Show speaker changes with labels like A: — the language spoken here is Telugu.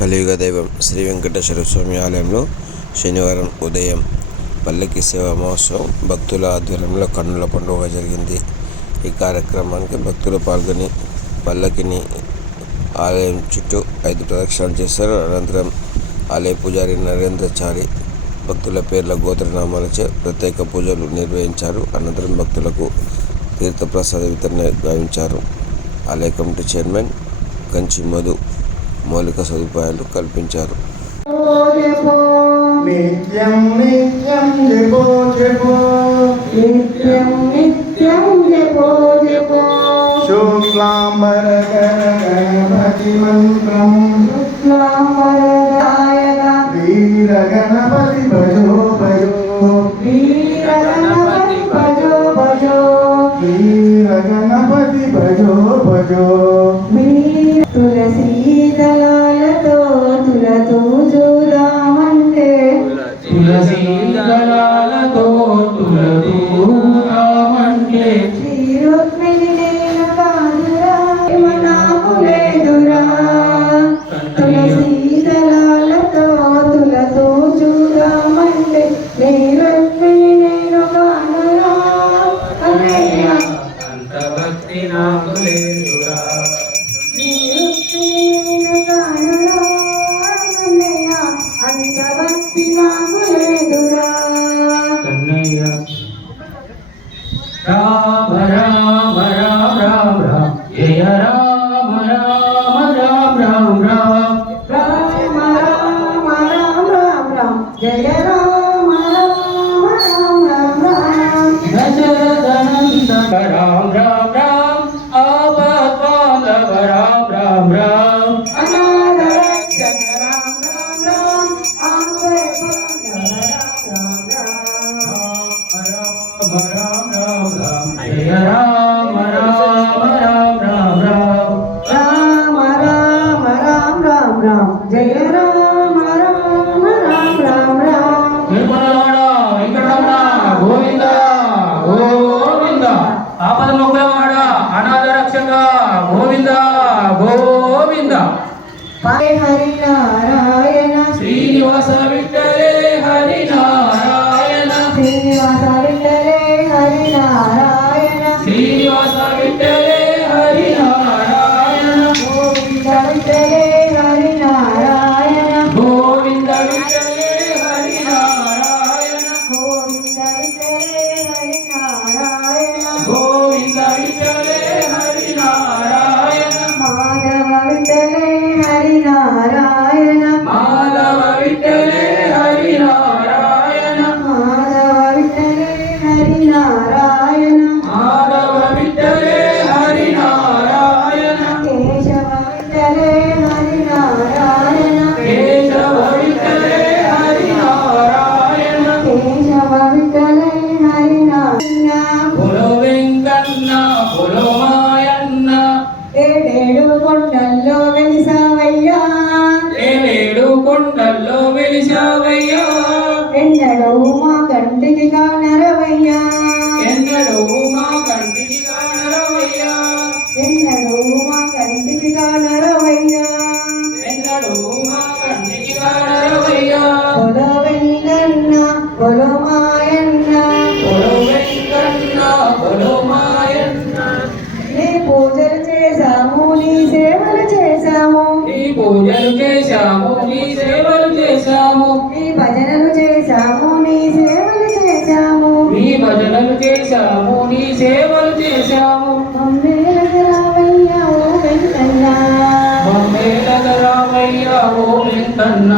A: కలియుగ దైవం శ్రీ వెంకటేశ్వర స్వామి ఆలయంలో శనివారం ఉదయం పల్లకి సేవా మహోత్సవం భక్తుల ఆధ్వర్యంలో కన్నుల పండుగ జరిగింది. ఈ కార్యక్రమానికి భక్తులు పాల్గొని పల్లకిని ఆలయం చుట్టూ ఐదు ప్రదక్షిణలు చేశారు. అనంతరం ఆలయ పూజారి నరేంద్రచారి భక్తుల పేర్ల గోత్రనామాలచే ప్రత్యేక పూజలు నిర్వహించారు. అనంతరం భక్తులకు తీర్థప్రసాద వితరణ గావించారు ఆలయ కమిటీ చైర్మన్ కంచి మధు మౌలిక సదుపాయాలు కల్పించారు.
B: నిత్యం నిత్యం
C: రామ రామ రామ రామ రామ జయ రామ రామ రామ రామ రామ
D: రామ రామ రామ రామ రామ జయ రామ రామ రామ రామ రామ
C: దశరథనందక గోవింద గోవింద.
D: హరి హరి నారాయణ
C: శ్రీనివాస విఠలే హరి నారాయణ
D: శ్రీనివాస విఠలే హరి నారాయణ
C: శ్రీనివాస విఠలే హరి నారాయణ
D: గోవింద విఠలే హరి నారాయణ
C: గోవింద విఠలే హరి నారాయణ
D: గోవింద విఠలే హరి నారాయణ
C: Marina.
D: ఎన్నడూ మా కంటికి కానరవయ్యా
C: ఎన్నడూ మా కంటికి కానరవయ్యా
D: ఎన్నడూ మా కంటికి కానరవయ్యా
C: ఎన్నడూ మా కంటికి కానరవయ్యా
D: పొల వెంగన్న పొల మాయన్న
C: బులో వెంకన్న బులో మాయన్న
D: నీ పూజలు చేశాము నీ సేవలు చేశాము.
C: నీ పూజలు చేశాము నీ సేవలు చేశాము.
D: చేశాము నీ సేవలు చేశాము.
C: మమ్మేలగ రామయ్య ఓ వెంకన్న.